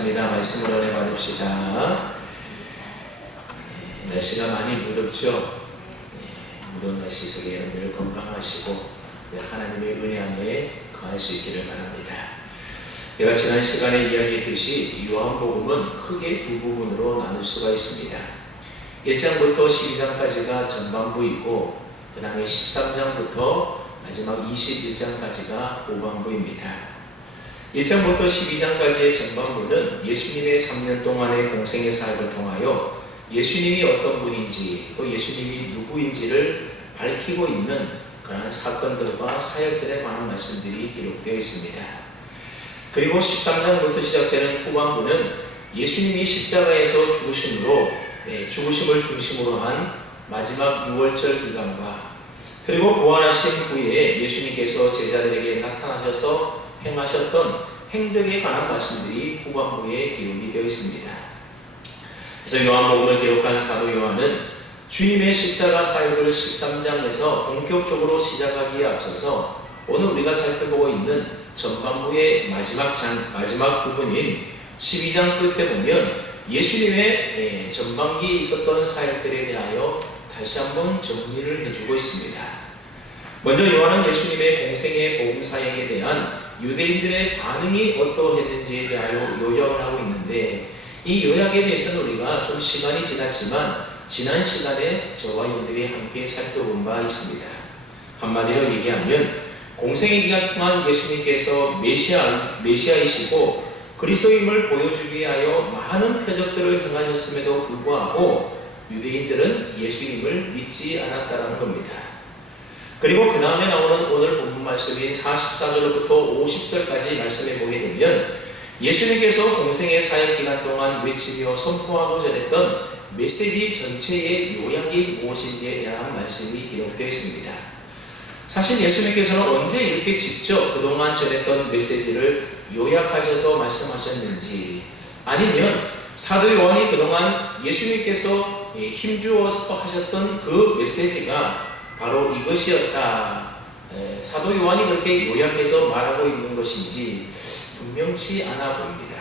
반갑습니다. 말씀을 은혜 받읍시다. 날씨가 많이 무덥죠? 무더운 날씨 속에 여러분들 건강하시고 하나님의 은혜 안에 거할 수 있기를 바랍니다. 제가 지난 시간에 이야기했듯이 요한복음은 크게 두 부분으로 나눌 수가 있습니다. 1장부터 12장까지가 전반부이고 그 다음에 13장부터 마지막 21장까지가 후반부입니다. 1장부터 12장까지의 전반부는 예수님의 3년 동안의 공생의 사역을 통하여 예수님이 어떤 분인지 또 예수님이 누구인지를 밝히고 있는 그러한 사건들과 사역들에 관한 말씀들이 기록되어 있습니다. 그리고 13장부터 시작되는 후반부는 예수님이 십자가에서 죽으심을 중심으로 한 마지막 6월절 기간과 그리고 부활하신 후에 예수님께서 제자들에게 나타나셔서 행하셨던 행적에 관한 말씀들이 후반부에 기록이 되어 있습니다. 그래서 요한복음을 기록한 사도 요한은 주님의 십자가 사역을 13장에서 본격적으로 시작하기에 앞서서 오늘 우리가 살펴보고 있는 전반부의 마지막 부분인 12장 끝에 보면 예수님의 전반기에 있었던 사역들에 대하여 다시 한번 정리를 해주고 있습니다. 먼저 요한은 예수님의 공생의 복음 사역에 대한 유대인들의 반응이 어떠했는지에 대하여 요약을 하고 있는데 이 요약에 대해서는 우리가 좀 시간이 지났지만 지난 시간에 저와 여러분들이 함께 살펴본 바 있습니다. 한마디로 얘기하면 공생의 기간 동안 예수님께서 메시아이시고 그리스도임을 보여주기 위하여 많은 표적들을 행하셨음에도 불구하고 유대인들은 예수님을 믿지 않았다는 겁니다. 그리고 그 다음에 나오는 오늘 본문 말씀인 44절부터 50절까지 말씀해 보게 되면 예수님께서 공생의 사역 기간 동안 외치며 선포하고 전했던 메시지 전체의 요약이 무엇인지에 대한 말씀이 기록되어 있습니다. 사실 예수님께서는 언제 이렇게 직접 그동안 전했던 메시지를 요약하셔서 말씀하셨는지 아니면 사도 요한이 그동안 예수님께서 힘주어서 하셨던 그 메시지가 바로 이것이었다. 사도 요한이 그렇게 요약해서 말하고 있는 것인지 분명치 않아 보입니다.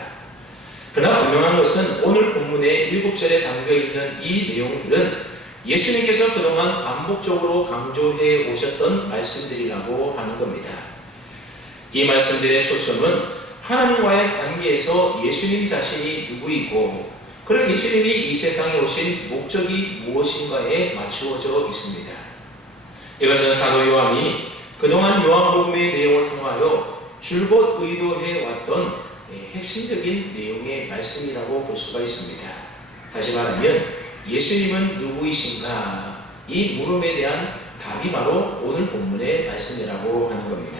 그러나 분명한 것은 오늘 본문의 7절에 담겨있는 이 내용들은 예수님께서 그동안 반복적으로 강조해 오셨던 말씀들이라고 하는 겁니다. 이 말씀들의 초점은 하나님과의 관계에서 예수님 자신이 누구이고 그럼 예수님이 이 세상에 오신 목적이 무엇인가에 맞추어져 있습니다. 이것은 사도 요한이 그동안 요한복음의 내용을 통하여 줄곧 의도해 왔던 핵심적인 내용의 말씀이라고 볼 수가 있습니다. 다시 말하면 예수님은 누구이신가? 이 물음에 대한 답이 바로 오늘 본문의 말씀이라고 하는 겁니다.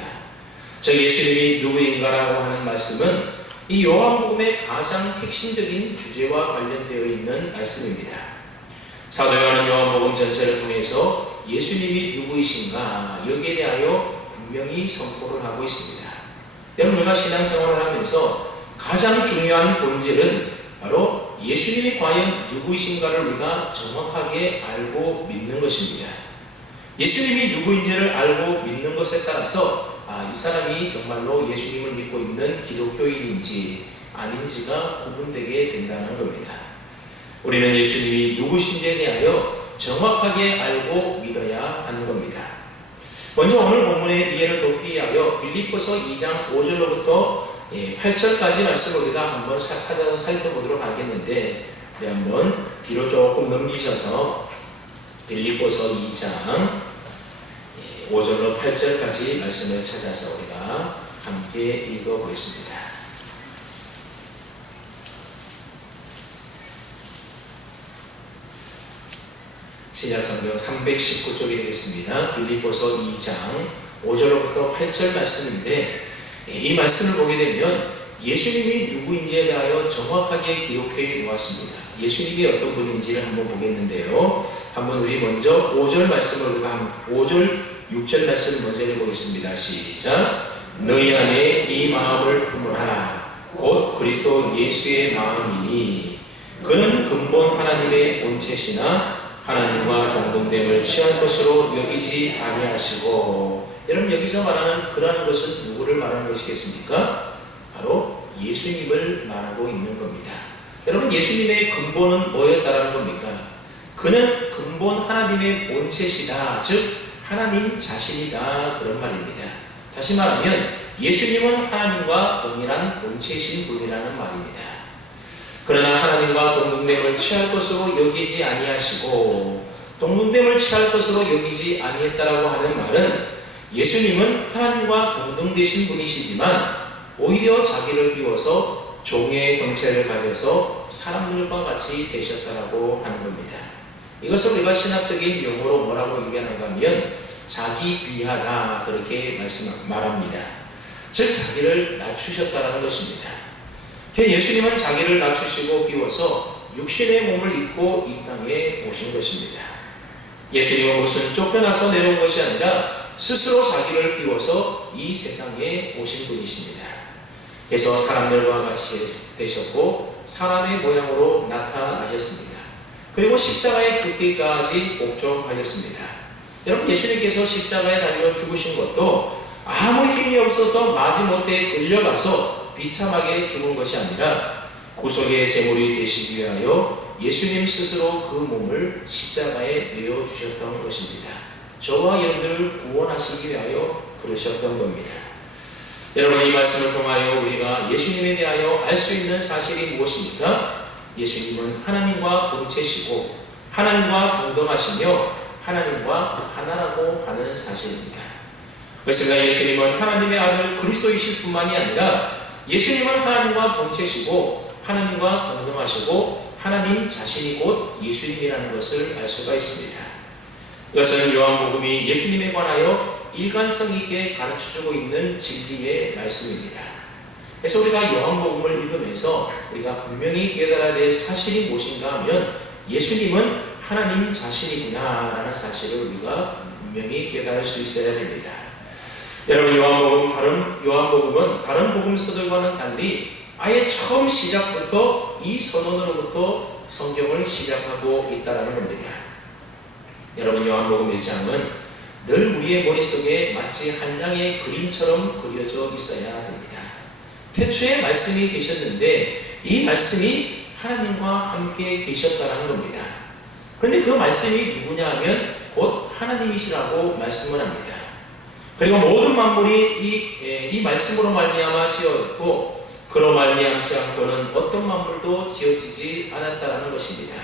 저 예수님이 누구인가라고 하는 말씀은 이 요한복음의 가장 핵심적인 주제와 관련되어 있는 말씀입니다. 사도 요한은 요한복음 전체를 통해서 예수님이 누구이신가 여기에 대하여 분명히 선포를 하고 있습니다. 여러분 우리가 신앙생활을 하면서 가장 중요한 본질은 바로 예수님이 과연 누구이신가를 우리가 정확하게 알고 믿는 것입니다. 예수님이 누구인지를 알고 믿는 것에 따라서 이 사람이 정말로 예수님을 믿고 있는 기독교인인지 아닌지가 구분되게 된다는 겁니다. 우리는 예수님이 누구신지에 대하여 정확하게 알고 믿어야 하는 겁니다. 먼저 오늘 본문의 이해를 돕기 위하여 빌립보서 2장 5절로부터 8절까지 말씀을 우리가 한번 찾아서 살펴보도록 하겠는데 우리 한번 뒤로 조금 넘기셔서 빌립보서 2장 5절로 8절까지 말씀을 찾아서 우리가 함께 읽어보겠습니다. 신약성경 319쪽이 되겠습니다. 빌립보서 2장 5절로부터 8절 말씀인데 이 말씀을 보게 되면 예수님이 누구인지에 대하여 정확하게 기록해 놓았습니다. 예수님이 어떤 분인지를 한번 보겠는데요. 한번 우리 먼저 5절 말씀을 우리가 5절 6절 말씀을 먼저 읽어보겠습니다. 시작. 너희 안에 이 마음을 품으라. 곧 그리스도 예수의 마음이니 그는 근본 하나님의 본체시나 하나님과 동등됨을 취한 것으로 여기지 아니하시고 여러분 여기서 말하는 그라는 것은 누구를 말하는 것이겠습니까? 바로 예수님을 말하고 있는 겁니다. 여러분, 예수님의 근본은 뭐였다라는 겁니까? 그는 근본 하나님의 본체시다, 즉 하나님 자신이다, 그런 말입니다. 다시 말하면 예수님은 하나님과 동일한 본체이신 분이라는 말입니다. 그러나 하나님과 동등됨을 취할 것으로 여기지 아니하시고 동등됨을 취할 것으로 여기지 아니했다라고 하는 말은 예수님은 하나님과 동등되신 분이시지만 오히려 자기를 비워서 종의 형체를 가져서 사람들과 같이 되셨다라고 하는 겁니다. 이것을 우리가 신학적인 용어로 뭐라고 얘기하는가 하면 자기 비하다, 그렇게 말합니다. 즉 자기를 낮추셨다라는 것입니다. 예수님은 자기를 낮추시고 비워서 육신의 몸을 입고 이 땅에 오신 것입니다. 예수님은 무슨 쫓겨나서 내려온 것이 아니라 스스로 자기를 비워서 이 세상에 오신 분이십니다. 그래서 사람들과 같이 되셨고 사람의 모양으로 나타나셨습니다. 그리고 십자가에 죽기까지 복종하셨습니다. 여러분, 예수님께서 십자가에 달려 죽으신 것도 아무 힘이 없어서 마지못해 끌려가서 비참하게 죽은 것이 아니라 구속의 제물이 되시기 위하여 예수님 스스로 그 몸을 십자가에 내어주셨던 것입니다. 저와 여러분들을 구원하시기 위하여 그러셨던 겁니다. 여러분, 이 말씀을 통하여 우리가 예수님에 대하여 알 수 있는 사실이 무엇입니까? 예수님은 하나님과 본체시고 하나님과 동등하시며 하나님과 하나라고 하는 사실입니다. 그렇습니다. 예수님은 하나님의 아들 그리스도이실 뿐만이 아니라 예수님은 하나님과 본체시고 하나님과 동등하시고 하나님 자신이 곧 예수님이라는 것을 알 수가 있습니다. 이것은 요한복음이 예수님에 관하여 일관성 있게 가르쳐주고 있는 진리의 말씀입니다. 그래서 우리가 요한복음을 읽으면서 우리가 분명히 깨달아야 될 사실이 무엇인가 하면 예수님은 하나님 자신이구나 라는 사실을 우리가 분명히 깨달을 수 있어야 됩니다. 여러분, 요한복음은 다른 복음서들과는 달리 아예 처음 시작부터 이 선언으로부터 성경을 시작하고 있다는 겁니다. 여러분, 요한복음 1장은 늘 우리의 머릿속에 마치 한 장의 그림처럼 그려져 있어야 됩니다. 태초에 말씀이 계셨는데 이 말씀이 하나님과 함께 계셨다는 겁니다. 그런데 그 말씀이 누구냐 하면 곧 하나님이시라고 말씀을 합니다. 그리고 모든 만물이 이 말씀으로 말미암아 지어졌고 그로 말미암지 않고는 어떤 만물도 지어지지 않았다라는 것입니다.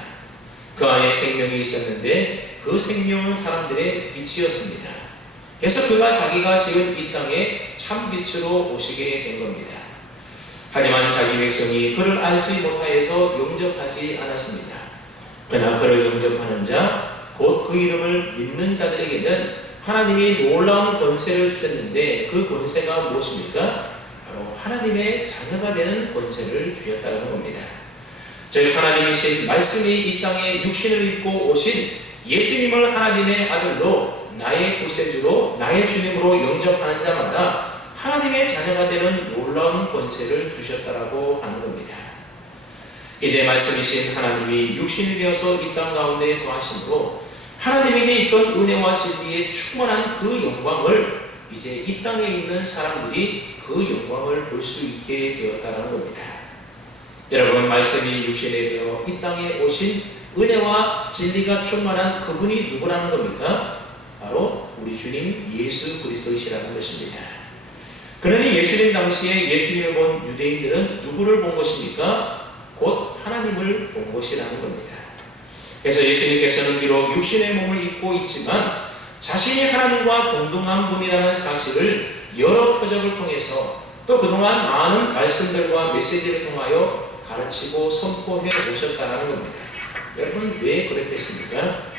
그 안에 생명이 있었는데 그 생명은 사람들의 빛이었습니다. 그래서 그가 자기가 지은 이 땅에 참 빛으로 오시게 된 겁니다. 하지만 자기 백성이 그를 알지 못하여서 영접하지 않았습니다. 그러나 그를 영접하는 자, 곧 그 이름을 믿는 자들에게는 하나님이 놀라운 권세를 주셨는데 그 권세가 무엇입니까? 바로 하나님의 자녀가 되는 권세를 주셨다는 겁니다. 즉 하나님이신 말씀이 이 땅에 육신을 입고 오신 예수님을 하나님의 아들로 나의 구세주로 나의 주님으로 영접하는 자마다 하나님의 자녀가 되는 놀라운 권세를 주셨다라고 하는 겁니다. 이제 말씀이신 하나님이 육신이 되어서 이 땅 가운데 거하심으로 하나님에게 있던 은혜와 진리에 충만한 그 영광을 이제 이 땅에 있는 사람들이 그 영광을 볼 수 있게 되었다는 겁니다. 여러분, 말씀이 육신에 되어 이 땅에 오신 은혜와 진리가 충만한 그분이 누구라는 겁니까? 바로 우리 주님 예수 그리스도이시라는 것입니다. 그러니 예수님 당시에 예수님을 본 유대인들은 누구를 본 것입니까? 곧 하나님을 본 것이라는 겁니다. 그래서 예수님께서는 비록 육신의 몸을 입고 있지만 자신이 하나님과 동등한 분이라는 사실을 여러 표적을 통해서 또 그동안 많은 말씀들과 메시지를 통하여 가르치고 선포해 오셨다는 겁니다. 여러분, 왜 그랬겠습니까?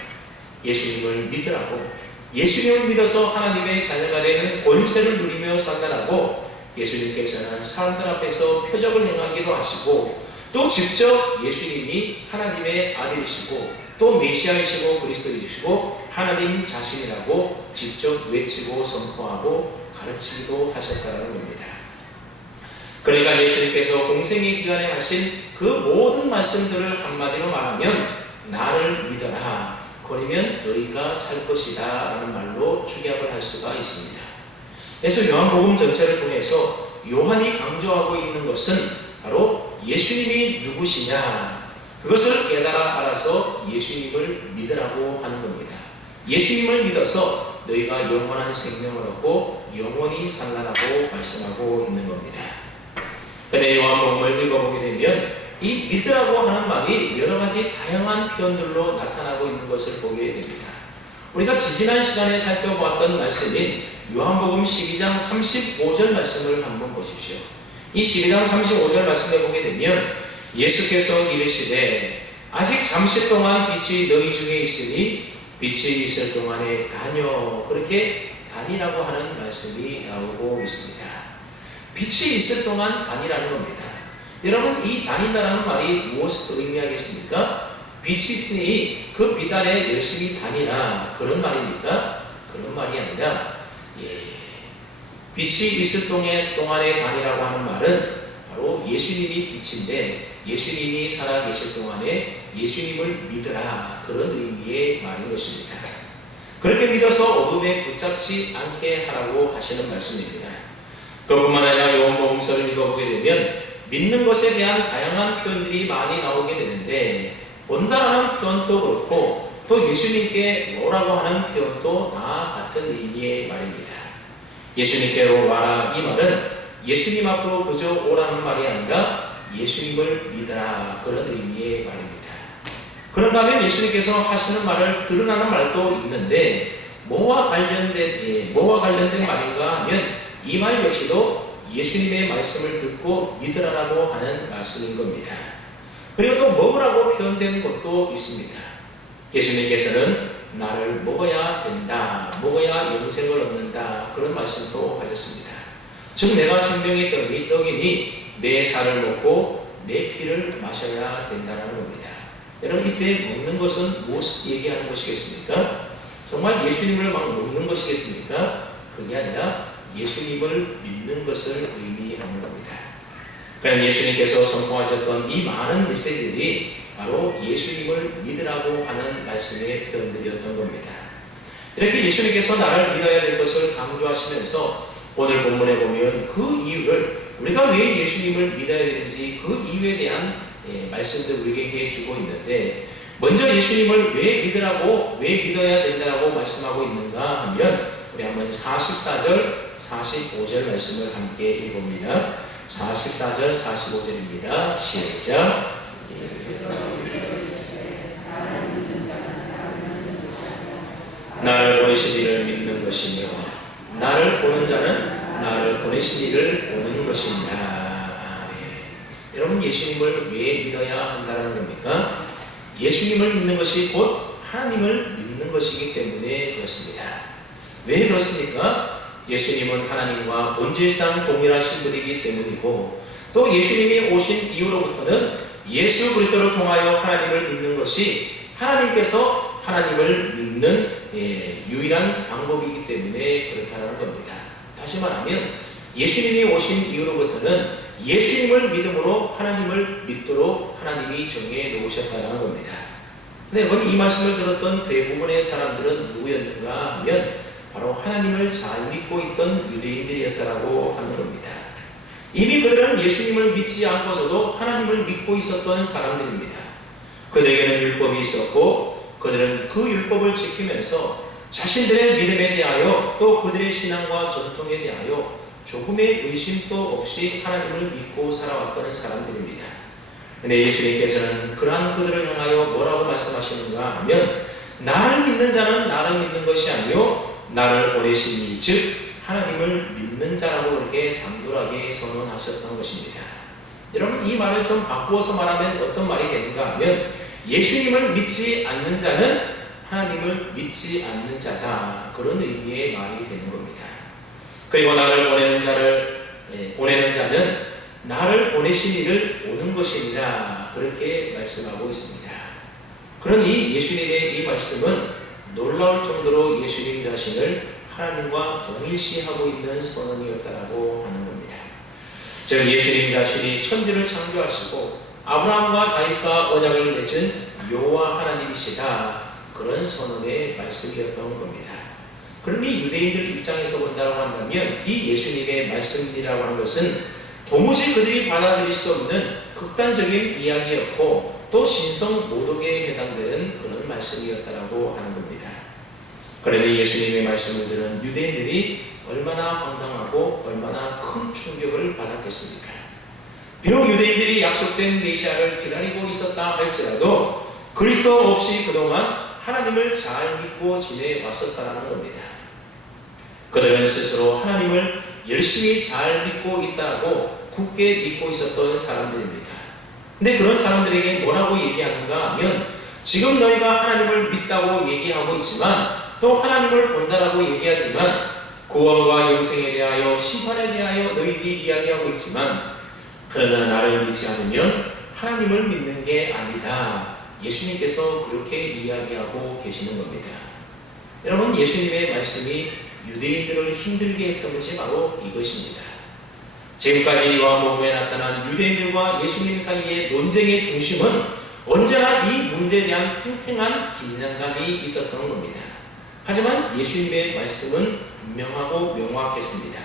예수님을 믿으라고, 예수님을 믿어서 하나님의 자녀가 되는 권세를 누리며 산다라고 예수님께서는 사람들 앞에서 표적을 행하기도 하시고 또 직접 예수님이 하나님의 아들이시고 또 메시아이시고 그리스도이시고 하나님 자신이라고 직접 외치고 선포하고 가르치기도 하셨다는 겁니다. 그러니까 예수님께서 공생의 기간에 하신 그 모든 말씀들을 한마디로 말하면 나를 믿어라, 그러면 너희가 살 것이다 라는 말로 축약을 할 수가 있습니다. 그래서 요한복음 전체를 통해서 요한이 강조하고 있는 것은 바로 예수님이 누구시냐, 그것을 깨달아 알아서 예수님을 믿으라고 하는 겁니다. 예수님을 믿어서 너희가 영원한 생명을 얻고 영원히 살라라고 말씀하고 있는 겁니다. 근데 요한복음을 읽어보게 되면 이 믿으라고 하는 말이 여러 가지 다양한 표현들로 나타나고 있는 것을 보게 됩니다. 우리가 지지난 시간에 살펴보았던 말씀인 요한복음 12장 35절 말씀을 한번 보십시오. 이 12장 35절 말씀에 보게 되면 예수께서 이르시되 아직 잠시 동안 빛이 너희 중에 있으니 빛이 있을 동안에 다녀, 그렇게 다니라고 하는 말씀이 나오고 있습니다. 빛이 있을 동안 다니라는 겁니다. 여러분, 이 다닌다라는 말이 무엇을 의미하겠습니까? 빛이 있으니 그 빛 아래 열심히 다니라, 그런 말입니까? 그런 말이 아니라 빛이 있을 동안에 다니라고 하는 말은 바로 예수님이 빛인데 예수님이 살아계실 동안에 예수님을 믿으라, 그런 의미의 말인 것입니다. 그렇게 믿어서 어둠에 붙잡지 않게 하라고 하시는 말씀입니다. 그뿐만 아니라 요한복음서를 읽어보게 되면 믿는 것에 대한 다양한 표현들이 많이 나오게 되는데 본다라는 표현도 그렇고 또 예수님께 오라고 하는 표현도 다 같은 의미의 말입니다. 예수님께로 와라, 이 말은 예수님 앞으로 그저 오라는 말이 아니라 예수님을 믿으라, 그런 의미의 말입니다. 그런가 하면 예수님께서 하시는 말을 드러나는 말도 있는데 뭐와 관련된 말인가 하면 이 말 역시도 예수님의 말씀을 듣고 믿으라라고 하는 말씀인 겁니다. 그리고 또 먹으라고 표현된 것도 있습니다. 예수님께서는 나를 먹어야 된다, 먹어야 영생을 얻는다, 그런 말씀도 하셨습니다. 즉 내가 생명의 떡이니 내 살을 먹고 내 피를 마셔야 된다는 겁니다. 여러분, 이때 먹는 것은 무엇을 얘기하는 것이겠습니까? 정말 예수님을 막 먹는 것이겠습니까? 그게 아니라 예수님을 믿는 것을 의미하는 겁니다. 그냥 예수님께서 선포하셨던 이 많은 메시지들이 바로 예수님을 믿으라고 하는 말씀의 표현들이었던 겁니다. 이렇게 예수님께서 나를 믿어야 될 것을 강조하시면서 오늘 본문에 보면 그 이유를, 우리가 왜 예수님을 믿어야 되는지 그 이유에 대한 말씀들 우리에게 해주고 있는데, 먼저 예수님을 왜 믿어야 된다고 말씀하고 있는가 하면 우리 한번 44절 45절 말씀을 함께 읽어봅니다. 44절 45절입니다. 시작. 나를 보내신 이를 믿는 것이며 나를 보는 자는 나를 보내신 이를 보는 것입니다. 아멘. 여러분, 예수님을 왜 믿어야 한다는 겁니까? 예수님을 믿는 것이 곧 하나님을 믿는 것이기 때문에 그렇습니다. 왜 그렇습니까? 예수님은 하나님과 본질상 동일하신 분이기 때문이고, 또 예수님이 오신 이후로부터는 예수 그리스도를 통하여 하나님을 믿는 것이 하나님께서 하나님을 믿는 유일한 방법이기 때문에 그렇다는 겁니다. 다시 말하면 예수님이 오신 이후로부터는 예수님을 믿음으로 하나님을 믿도록 하나님이 정해 놓으셨다는 겁니다. 근데 이 말씀을 들었던 대부분의 사람들은 누구였는가 하면 바로 하나님을 잘 믿고 있던 유대인들이었다라고 하는 겁니다. 이미 그들은 예수님을 믿지 않고서도 하나님을 믿고 있었던 사람들입니다. 그들에게는 율법이 있었고 그들은 그 율법을 지키면서 자신들의 믿음에 대하여 또 그들의 신앙과 전통에 대하여 조금의 의심도 없이 하나님을 믿고 살아왔던 사람들입니다. 근데 예수님께서는 그러한 그들을 향하여 뭐라고 말씀하시는가 하면 나를 믿는 자는 나를 믿는 것이 아니요 나를 보내신 이 즉 하나님을 믿는 자라고 그렇게 당돌하게 선언하셨던 것입니다. 여러분, 이 말을 좀 바꾸어서 말하면 어떤 말이 되는가 하면 예수님을 믿지 않는 자는 하나님을 믿지 않는 자다, 그런 의미의 말이 되는 겁니다. 그리고 나를 보내는 자는 나를 보내신 이를 보는 것이니라, 그렇게 말씀하고 있습니다. 그러니 예수님의 이 말씀은 놀라울 정도로 예수님 자신을 하나님과 동일시하고 있는 선언이었다라고 하는 겁니다. 즉 예수님 자신이 천지를 창조하시고 아브라함과 다윗과 언약을 맺은 여호와 하나님이시다, 그런 선언의 말씀이었던 겁니다. 그러니 유대인들 입장에서 본다고 한다면 이 예수님의 말씀이라고 하는 것은 도무지 그들이 받아들일 수 없는 극단적인 이야기였고 또 신성 모독에 해당되는 그런 말씀이었다라고 하는 겁니다. 그러니 예수님의 말씀을 들은 유대인들이 얼마나 황당하고 얼마나 큰 충격을 받았겠습니까? 비록 유대인들이 약속된 메시아를 기다리고 있었다 할지라도 그리스도 없이 그동안 하나님을 잘 믿고 지내왔었다는 겁니다. 그들은 스스로 하나님을 열심히 잘 믿고 있다고 굳게 믿고 있었던 사람들입니다. 근데 그런 사람들에게 뭐라고 얘기하는가 하면 지금 너희가 하나님을 믿다고 얘기하고 있지만 또 하나님을 본다라고 얘기하지만 구원과 영생에 대하여 심판에 대하여 너희들이 이야기하고 있지만 그러나 나를 믿지 않으면 하나님을 믿는 게 아니다. 예수님께서 그렇게 이야기하고 계시는 겁니다. 여러분, 예수님의 말씀이 유대인들을 힘들게 했던 것이 바로 이것입니다. 지금까지 요한복음에 나타난 유대인들과 예수님 사이의 논쟁의 중심은 언제나 이 문제에 대한 팽팽한 긴장감이 있었던 겁니다. 하지만 예수님의 말씀은 분명하고 명확했습니다.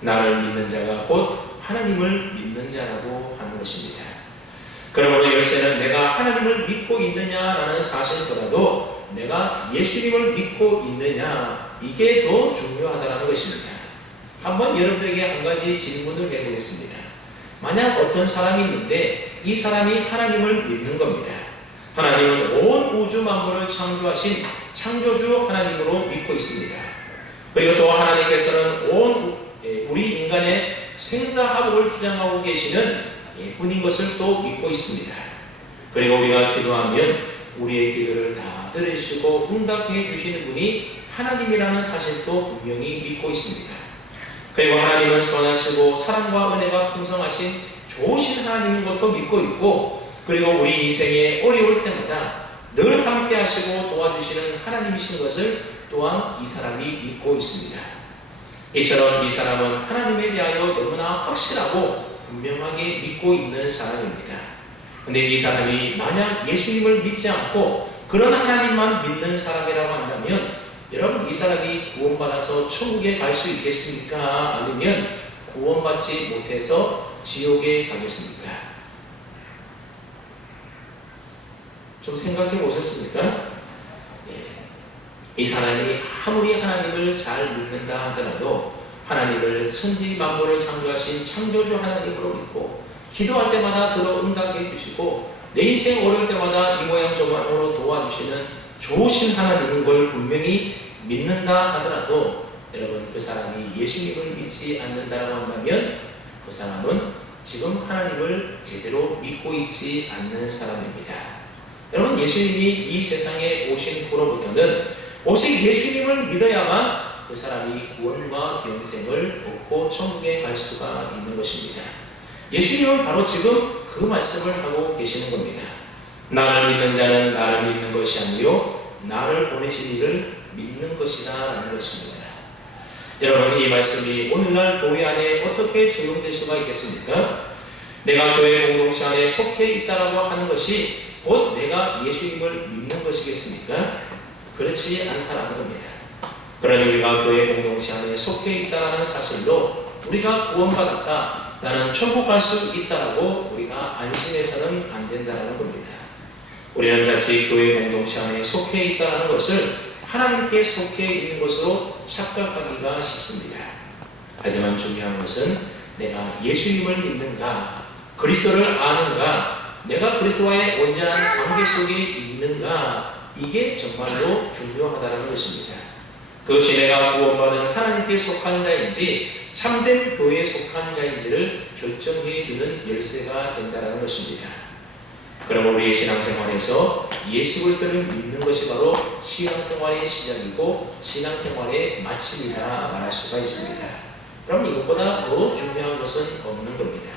나를 믿는 자가 곧 하나님을 믿는 자라고 하는 것입니다. 그러므로 열쇠는 내가 하나님을 믿고 있느냐라는 사실보다도 내가 예수님을 믿고 있느냐, 이게 더 중요하다는 것입니다. 한번 여러분들에게 한 가지 질문을 해보겠습니다. 만약 어떤 사람이 있는데 이 사람이 하나님을 믿는 겁니다. 하나님은 온 우주 만물을 창조하신 창조주 하나님으로 믿고 있습니다. 그리고 또 하나님께서는 온 우리 인간의 생사화복을 주장하고 계시는 분인 것을 또 믿고 있습니다. 그리고 우리가 기도하면 우리의 기도를 다 들으시고 응답해 주시는 분이 하나님이라는 사실도 분명히 믿고 있습니다. 그리고 하나님은 선하시고 사랑과 은혜가 풍성하신 좋으신 하나님인 것도 믿고 있고, 그리고 우리 인생에 어려울 때마다 늘 함께 하시고 도와주시는 하나님이신 것을 또한 이 사람이 믿고 있습니다. 이처럼 이 사람은 하나님에 대하여 너무나 확실하고 분명하게 믿고 있는 사람입니다. 근데 이 사람이 만약 예수님을 믿지 않고 그런 하나님만 믿는 사람이라고 한다면 여러분, 이 사람이 구원받아서 천국에 갈 수 있겠습니까? 아니면 구원받지 못해서 지옥에 가겠습니까? 좀 생각해 보셨습니까? 이 사람이 아무리 하나님을 잘 믿는다 하더라도 하나님을 천지 만물을 창조하신 창조주 하나님으로 믿고 기도할 때마다 들어 응답해 주시고 내 인생 어려울 때마다 이 모양 저 모양으로 도와주시는 좋으신 하나님인 걸 분명히 믿는다 하더라도 여러분, 그 사람이 예수님을 믿지 않는다고 한다면 그 사람은 지금 하나님을 제대로 믿고 있지 않는 사람입니다. 여러분, 예수님이 이 세상에 오신 후로부터는 오직 예수님을 믿어야만 그 사람이 구원과 영생을 얻고 천국에 갈 수가 있는 것입니다. 예수님은 바로 지금 그 말씀을 하고 계시는 겁니다. 나를 믿는 자는 나를 믿는 것이 아니요 나를 보내신 이를 믿는 것이다 라는 것입니다. 여러분, 이 말씀이 오늘날 교회 안에 어떻게 적용될 수가 있겠습니까? 내가 교회 공동체 안에 속해 있다라고 하는 것이 곧 내가 예수님을 믿는 것이겠습니까? 그렇지 않다라는 겁니다. 그러니 우리가 교회 공동체 안에 속해 있다라는 사실로 우리가 구원받았다, 나는 천국 갈 수 있다라고 우리가 안심해서는 안 된다라는 겁니다. 우리는 자칫 교회 공동체 안에 속해 있다라는 것을 하나님께 속해 있는 것으로 착각하기가 쉽습니다. 하지만 중요한 것은 내가 예수님을 믿는가, 그리스도를 아는가, 내가 그리스도와의 온전한 관계 속에 있는가, 이게 정말로 중요하다는 것입니다. 그것이 내가 구원받은 하나님께 속한 자인지 참된 교회에 속한 자인지를 결정해 주는 열쇠가 된다는 것입니다. 그럼 우리의 신앙생활에서 예수 그리스도를 믿는 것이 바로 신앙생활의 시작이고 신앙생활의 마침이라 말할 수가 있습니다. 그럼 이것보다 더 중요한 것은 없는 겁니다.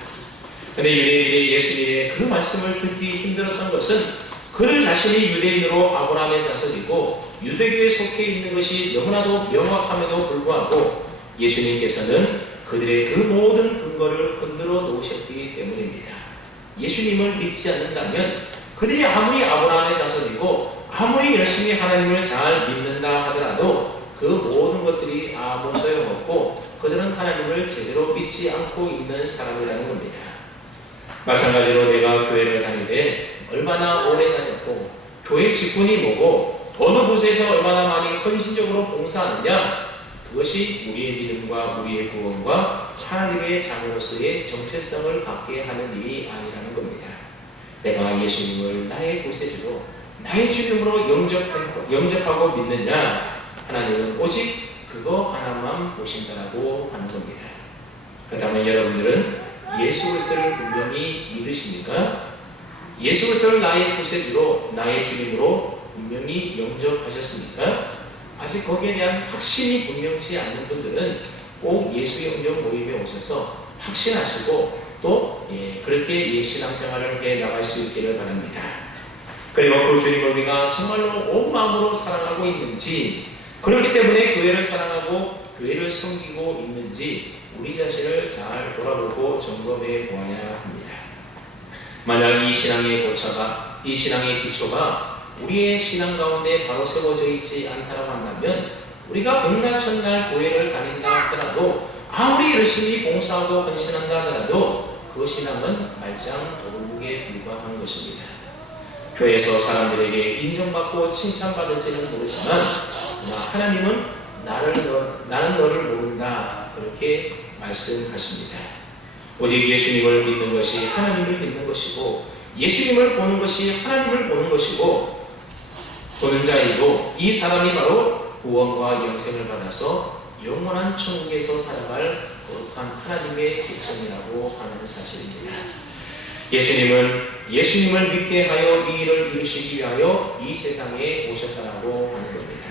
그런데 유대인들이 예수님의 그 말씀을 듣기 힘들었던 것은 그들 자신이 유대인으로 아브라함의 자손이고 유대교에 속해 있는 것이 너무나도 명확함에도 불구하고 예수님께서는 그들의 그 모든 근거를 흔들어 놓으셨기 때문입니다. 예수님을 믿지 않는다면 그들이 아무리 아브라함의 자손이고 아무리 열심히 하나님을 잘 믿는다 하더라도 그 모든 것들이 아무 소용없고 그들은 하나님을 제대로 믿지 않고 있는 사람이라는 겁니다. 마찬가지로 내가 교회를 다니되 얼마나 오래 다녔고 교회 직분이 뭐고 어느 곳에서 얼마나 많이 헌신적으로 봉사하느냐, 그것이 우리의 믿음과 우리의 구원과 하나님의 자녀로서의 정체성을 갖게 하는 일이 아니라는 겁니다. 내가 예수님을 나의 구세주로 나의 주님으로 영접하고 믿느냐, 하나님은 오직 그거 하나만 보신다라고 하는 겁니다. 그렇다면 여러분들은 예수 그리스도를 분명히 믿으십니까? 예수 그리스도를 나의 구세주로 나의 주님으로 분명히 영접하셨습니까? 아직 거기에 대한 확신이 분명치 않는 분들은 꼭 예수 영접 모임에 오셔서 확신하시고 또 그렇게 신앙생활을 해 나갈 수 있기를 바랍니다. 그리고 그 주님을 우리가 정말로 온 마음으로 사랑하고 있는지, 그렇기 때문에 교회를 사랑하고 교회를 섬기고 있는지 우리 자신을 잘 돌아보고 점검해 보아야 합니다. 만약 이 신앙의 기초가 우리의 신앙 가운데 바로 세워져 있지 않다고 한다면, 우리가 백날천날 교회를 다닌다 하더라도 아무리 열심히 봉사하고 헌신한다 하더라도 그 신앙은 말짱 도루묵에 불과한 것입니다. 교회에서 사람들에게 인정받고 칭찬받을지는 모르지만 하나님은 나는 너를 모른다, 그렇게 말씀하십니다. 오직 예수님을 믿는 것이 하나님을 믿는 것이고, 예수님을 보는 것이 하나님을 보는 것이고, 보는 자이고 이 사람이 바로 구원과 영생을 받아서 영원한 천국에서 살아갈 거룩한 하나님의 백성이라고 하는 사실입니다. 예수님을 믿게 하여 이 일을 이루시기 위하여 이 세상에 오셨다라고 하는 겁니다.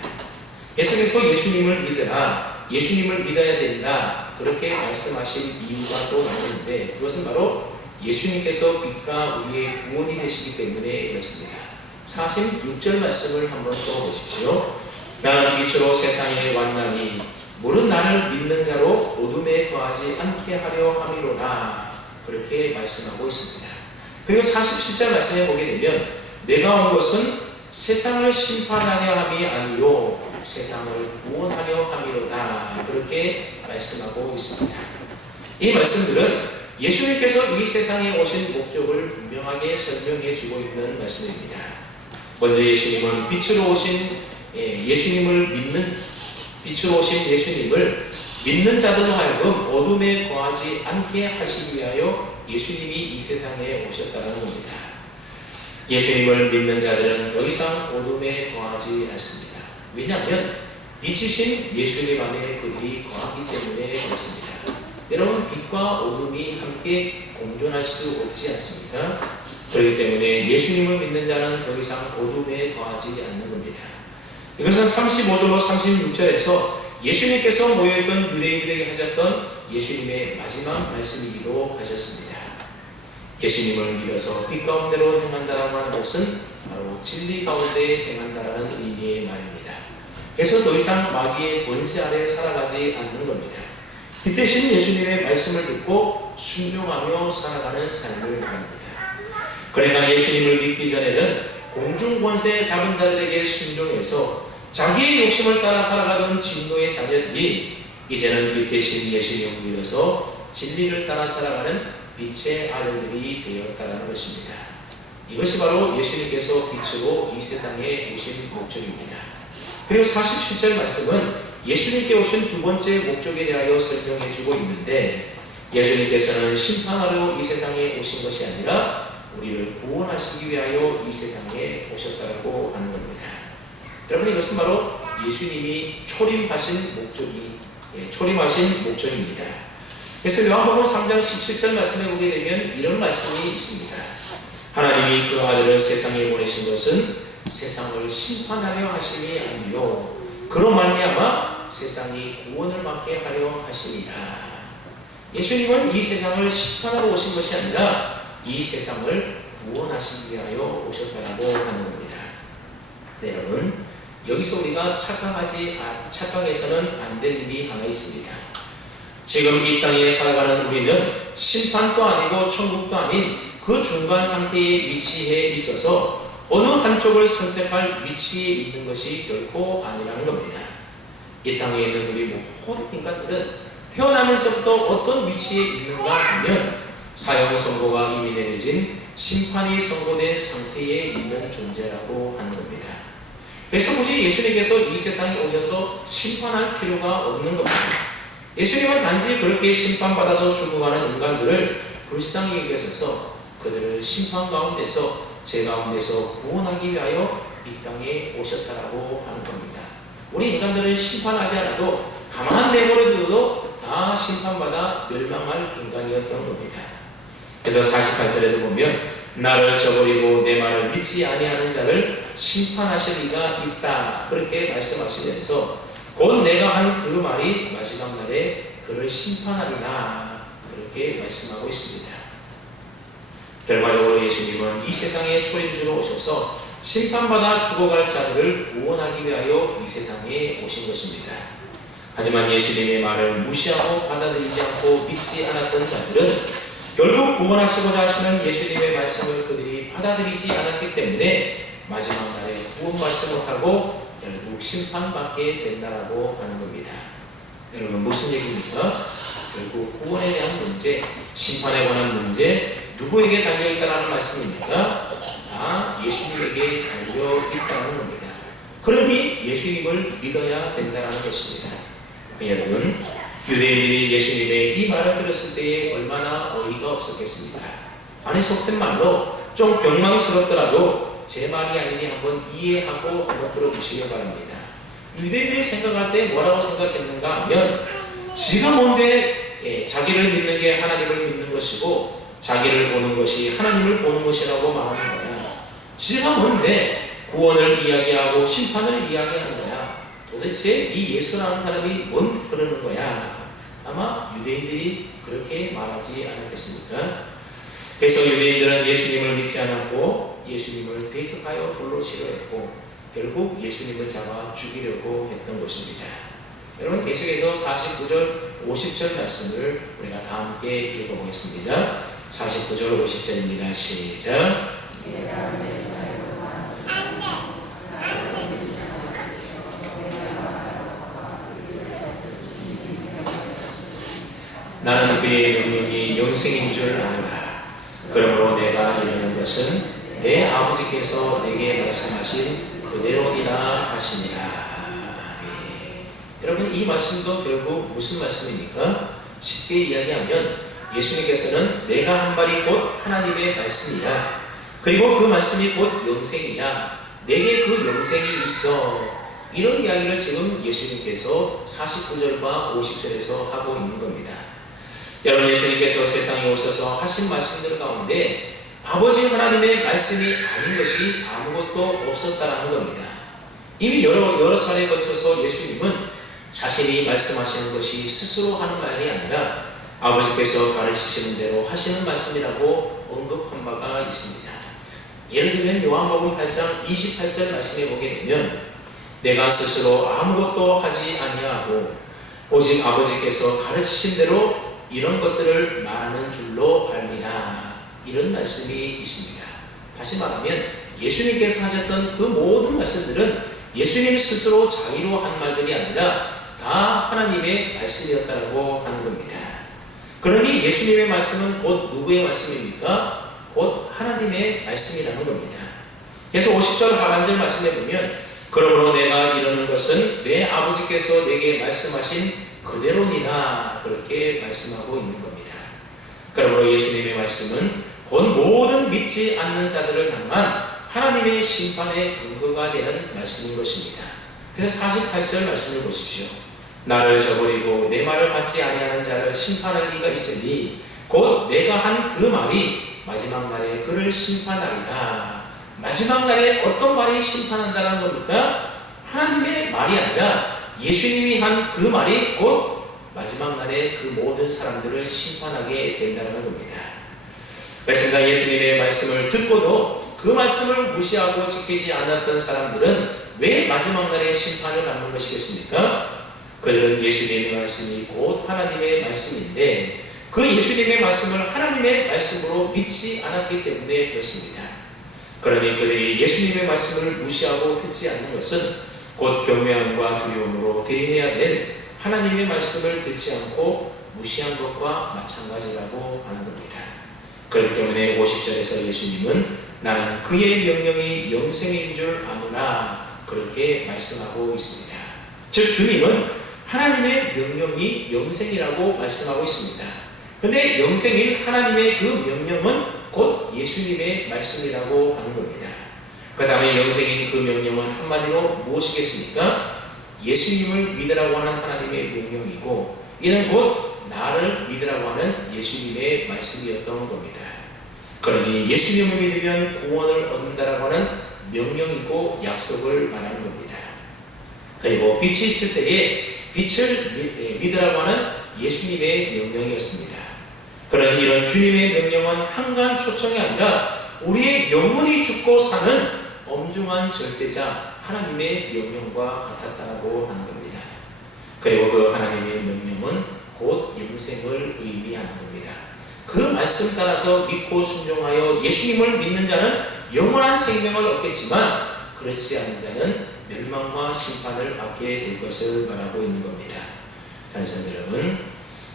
계속해서 예수님을 믿으라, 예수님을 믿어야 된다, 그렇게 말씀하신 이유가 또 나오는데, 그것은 바로 예수님께서 빛과 우리의 구원이 되시기 때문에 그렇습니다. 46절 말씀을 한번 떠보십시오. 나는 빛으로 세상에 왔나니 물은 나를 믿는 자로 어둠에 거하지 않게 하려 함이로다, 그렇게 말씀하고 있습니다. 그리고 47절 말씀에 보게 되면 내가 온 것은 세상을 심판하려 함이 아니요 세상을 구원하려 함이로다, 그렇게 말씀하고 있습니다. 이 말씀들은 예수님께서 이 세상에 오신 목적을 분명하게 설명해 주고 있는 말씀입니다. 먼저 예수님은 빛으로 오신 예수님을 믿는 자들로 하여금 어둠에 거하지 않게 하시기 위하여 예수님이 이 세상에 오셨다는 겁니다. 예수님을 믿는 자들은 더 이상 어둠에 거하지 않습니다. 왜냐하면 빛이신 예수님 안에 그들이 거하기 때문에 그렇습니다. 여러분, 빛과 어둠이 함께 공존할 수 없지 않습니까? 그렇기 때문에 예수님을 믿는 자는 더 이상 어둠에 거하지 않는 겁니다. 이것은 35절로 36절에서 예수님께서 모여있던 유대인들에게 하셨던 예수님의 마지막 말씀이기도 하셨습니다. 예수님을 믿어서 빛 가운데로 행한다라고 하는 것은 바로 진리 가운데 행한다라는 의미의 말입니다. 그래서 더 이상 마귀의 권세 아래 살아가지 않는 겁니다. 빛 대신 예수님의 말씀을 듣고 순종하며 살아가는 삶을 말합니다. 그러나 예수님을 믿기 전에는 공중 권세 잡은 자들에게 순종해서 자기의 욕심을 따라 살아가던 진노의 자녀들이 이제는 빛 대신 예수님을 믿어서 진리를 따라 살아가는 빛의 아들들이 되었다는 것입니다. 이것이 바로 예수님께서 빛으로 이 세상에 오신 목적입니다. 그리고 47절 말씀은 예수님께 오신 두 번째 목적에 대하여 설명해 주고 있는데, 예수님께서는 심판하러 이 세상에 오신 것이 아니라 우리를 구원하시기 위하여 이 세상에 오셨다고 하는 겁니다. 여러분, 이것은 바로 예수님이 초림하신 목적입니다. 그래서 요한복음 3장 17절 말씀에 보게 되면 이런 말씀이 있습니다. 하나님이 그 아들을 세상에 보내신 것은 세상을 심판하려 하심이 아니요 그로 말미암아 세상이 구원을 받게 하려 하심이다. 예수님은 이 세상을 심판하러 오신 것이 아니라 이 세상을 구원하시기 위하여 오셨다라고 하는 겁니다. 네, 여러분, 여기서 우리가 착각해서는 안 될 일이 하나 있습니다. 지금 이 땅에 살아가는 우리는 심판도 아니고 천국도 아닌 그 중간 상태에 위치해 있어서 어느 한쪽을 선택할 위치에 있는 것이 결코 아니라는 겁니다. 이 땅에 있는 우리 모든 인간들은 태어나면서부터 어떤 위치에 있는가 하면 사형 선고가 이미 내려진 심판이 선고된 상태에 있는 존재라고 하는 겁니다. 그래서 굳이 예수님께서 이 세상에 오셔서 심판할 필요가 없는 겁니다. 예수님은 단지 그렇게 심판받아서 죽어가는 인간들을 불쌍히 여기셔서 그들을 심판 가운데서 죄 가운데서 구원하기 위하여 이 땅에 오셨다라고 하는 겁니다. 우리 인간들은 심판하지 않아도 가만 내버려둬도 다 심판받아 멸망할 인간이었던 겁니다. 그래서 48절에도 보면 나를 저버리고 내 말을 믿지 아니하는 자를 심판하실 이가 있다 그렇게 말씀하시면서 곧 내가 한 그 말이 마지막 날에 그를 심판하리라 그렇게 말씀하고 있습니다. 결과적으로 예수님은 이 세상에 초림주로 오셔서 심판받아 죽어갈 자들을 구원하기 위하여 이 세상에 오신 것입니다. 하지만 예수님의 말을 무시하고 받아들이지 않고 믿지 않았던 자들은 결국 구원하시고자 하시는 예수님의 말씀을 그들이 받아들이지 않았기 때문에 마지막 날에 구원받지 못하고 결국 심판받게 된다라고 하는 겁니다. 여러분 무슨 얘기입니까? 결국 구원에 대한 문제, 심판에 관한 문제 누구에게 달려있다는 말씀입니까? 다 예수님에게 달려있다는 겁니다. 그러니 예수님을 믿어야 된다는 것입니다. 여러분 유대인들이 예수님의 이 말을 들었을 때에 얼마나 어이가 없었겠습니까? 아니 속된 말로 좀 경망스럽더라도 제 말이 아니니 한번 이해하고 한번 들어주시기 바랍니다. 유대인들이 생각할 때 뭐라고 생각했는가 하면 지가 뭔데 자기를 믿는 게 하나님을 믿는 것이고 자기를 보는 것이 하나님을 보는 것이라고 말하는 거야. 지가 뭔데 구원을 이야기하고 심판을 이야기하는 거야. 도대체 이 예수라는 사람이 뭔 그러는 거야. 아마 유대인들이 그렇게 말하지 않았겠습니까? 그래서 유대인들은 예수님을 믿지 않았고 예수님을 대적하여 돌로 치려했고 결국 예수님을 잡아 죽이려고 했던 것입니다. 여러분 계속해서 49절 50절 말씀을 우리가 다 함께 읽어보겠습니다. 49절 50절입니다. 시작. 나는 그의 명령이 영생인 줄 아노라. 그러므로 내가 이르는 것은 내 아버지께서 내게 말씀하신 그대로니라 하시니라. 여러분 이 말씀도 결국 무슨 말씀입니까? 쉽게 이야기하면 예수님께서는 내가 한 말이 곧 하나님의 말씀이다. 그리고 그 말씀이 곧 영생이야. 내게 그 영생이 있어. 이런 이야기를 지금 예수님께서 49절과 50절에서 하고 있는 겁니다. 여러분 예수님께서 세상에 오셔서 하신 말씀들 가운데 아버지 하나님의 말씀이 아닌 것이 아무것도 없었다라는 겁니다. 이미 여러 차례 거쳐서 예수님은 자신이 말씀하시는 것이 스스로 하는 말이 아니라 아버지께서 가르치시는 대로 하시는 말씀이라고 언급한 바가 있습니다. 예를 들면 요한복음 8장 28절 말씀에 보게 되면 내가 스스로 아무것도 하지 아니하고 오직 아버지께서 가르치신 대로 이런 것들을 말하는 줄로 알미라. 이런 말씀이 있습니다. 다시 말하면 예수님께서 하셨던 그 모든 말씀들은 예수님 스스로 자기로 한 말들이 아니라 다 하나님의 말씀이었다고 하는 겁니다. 그러니 예수님의 말씀은 곧 누구의 말씀입니까? 곧 하나님의 말씀이라는 겁니다. 그래서 50절 하반절 말씀에 보면 그러므로 내가 이르는 것은 내 아버지께서 내게 말씀하신 그대로니라 그렇게 말씀하고 있는 겁니다. 그러므로 예수님의 말씀은 곧 모든 믿지 않는 자들을 향한 하나님의 심판의 근거가 되는 말씀인 것입니다. 그래서 48절 말씀을 보십시오. 나를 저버리고 내 말을 받지 아니하는 자를 심판할 리가 있으니 곧 내가 한 그 말이 마지막 날에 그를 심판하리라. 마지막 날에 어떤 말이 심판한다는 겁니까? 하나님의 말이 아니라 예수님이 한 그 말이 곧 마지막 날에 그 모든 사람들을 심판하게 된다는 겁니다. 그래서 예수님의 말씀을 듣고도 그 말씀을 무시하고 지키지 않았던 사람들은 왜 마지막 날에 심판을 받는 것이겠습니까? 그들은 예수님의 말씀이 곧 하나님의 말씀인데 그 예수님의 말씀을 하나님의 말씀으로 믿지 않았기 때문에 그렇습니다. 그러니 그들이 예수님의 말씀을 무시하고 듣지 않는 것은 곧 경외함과 두려움으로 대해야 될 하나님의 말씀을 듣지 않고 무시한 것과 마찬가지라고 하는 겁니다. 그렇기 때문에 50절에서 예수님은 나는 그의 명령이 영생인 줄 아노라 그렇게 말씀하고 있습니다. 즉 주님은 하나님의 명령이 영생이라고 말씀하고 있습니다. 그런데 영생인 하나님의 그 명령은 곧 예수님의 말씀이라고 하는 겁니다. 그 다음에 영생인 그 명령은 한마디로 무엇이겠습니까? 예수님을 믿으라고 하는 하나님의 명령이고 이는 곧 나를 믿으라고 하는 예수님의 말씀이었던 겁니다. 그러니 예수님을 믿으면 구원을 얻는다라고 하는 명령이고 약속을 말하는 겁니다. 그리고 빛이 있을 때에 빛을 믿으라고 하는 예수님의 명령이었습니다. 그러니 이런 주님의 명령은 한간 초청이 아니라 우리의 영혼이 죽고 사는 엄중한 절대자 하나님의 명령과 같았다고 하는 겁니다. 그리고 그 하나님의 명령은 곧 영생을 의미하는 겁니다. 그 말씀 따라서 믿고 순종하여 예수님을 믿는 자는 영원한 생명을 얻겠지만 그렇지 않은 자는 멸망과 심판을 받게 될 것을 말하고 있는 겁니다. 단순 여러분,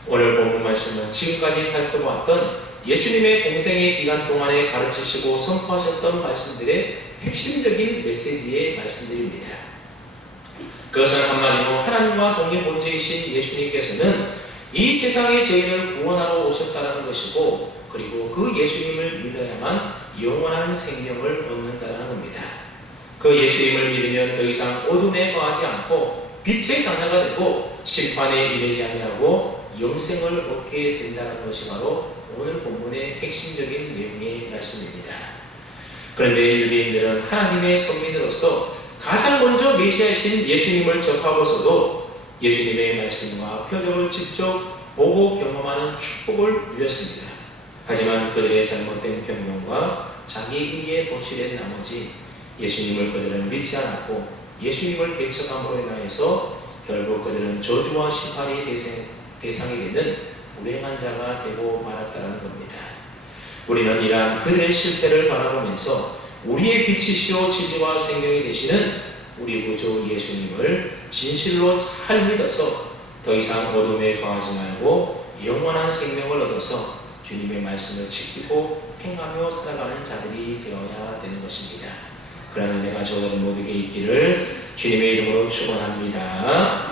오늘 본문 말씀은 지금까지 살펴보았던 예수님의 공생의 기간 동안에 가르치시고 선포하셨던 말씀들의 핵심적인 메시지의 말씀들입니다. 그것은 한마디로 하나님과 동일 본체이신 예수님께서는 이 세상의 죄인을 구원하러 오셨다는 것이고 그리고 그 예수님을 믿어야만 영원한 생명을 얻는다는 겁니다. 그 예수님을 믿으면 더 이상 어둠에 거하지 않고 빛의 자녀가 되고 심판에 이르지 아니하고 영생을 얻게 된다는 것이 바로 오늘 본문의 핵심적인 내용의 말씀입니다. 그런데 유대인들은 하나님의 선민으로서 가장 먼저 메시아이신 예수님을 접하고서도 예수님의 말씀과 표적을 직접 보고 경험하는 축복을 누렸습니다. 하지만 그들의 잘못된 편견과 자기 의에 도취된 나머지 예수님을 그들은 믿지 않았고 예수님을 배척함으로 인하여서 결국 그들은 저주와 심판의 대상이 되는 불행한 자가 되고 말았다는 겁니다. 우리는 이러한 그들의 실패를 바라보면서 우리의 빛이시오 진리와 생명이 되시는 우리 구주 예수님을 진실로 잘 믿어서 더 이상 어둠에 거하지 말고 영원한 생명을 얻어서 주님의 말씀을 지키고 행하며 살아가는 자들이 되어야 되는 것입니다. 그러한 은혜가 저희들 모두에게 있기를 주님의 이름으로 축원합니다.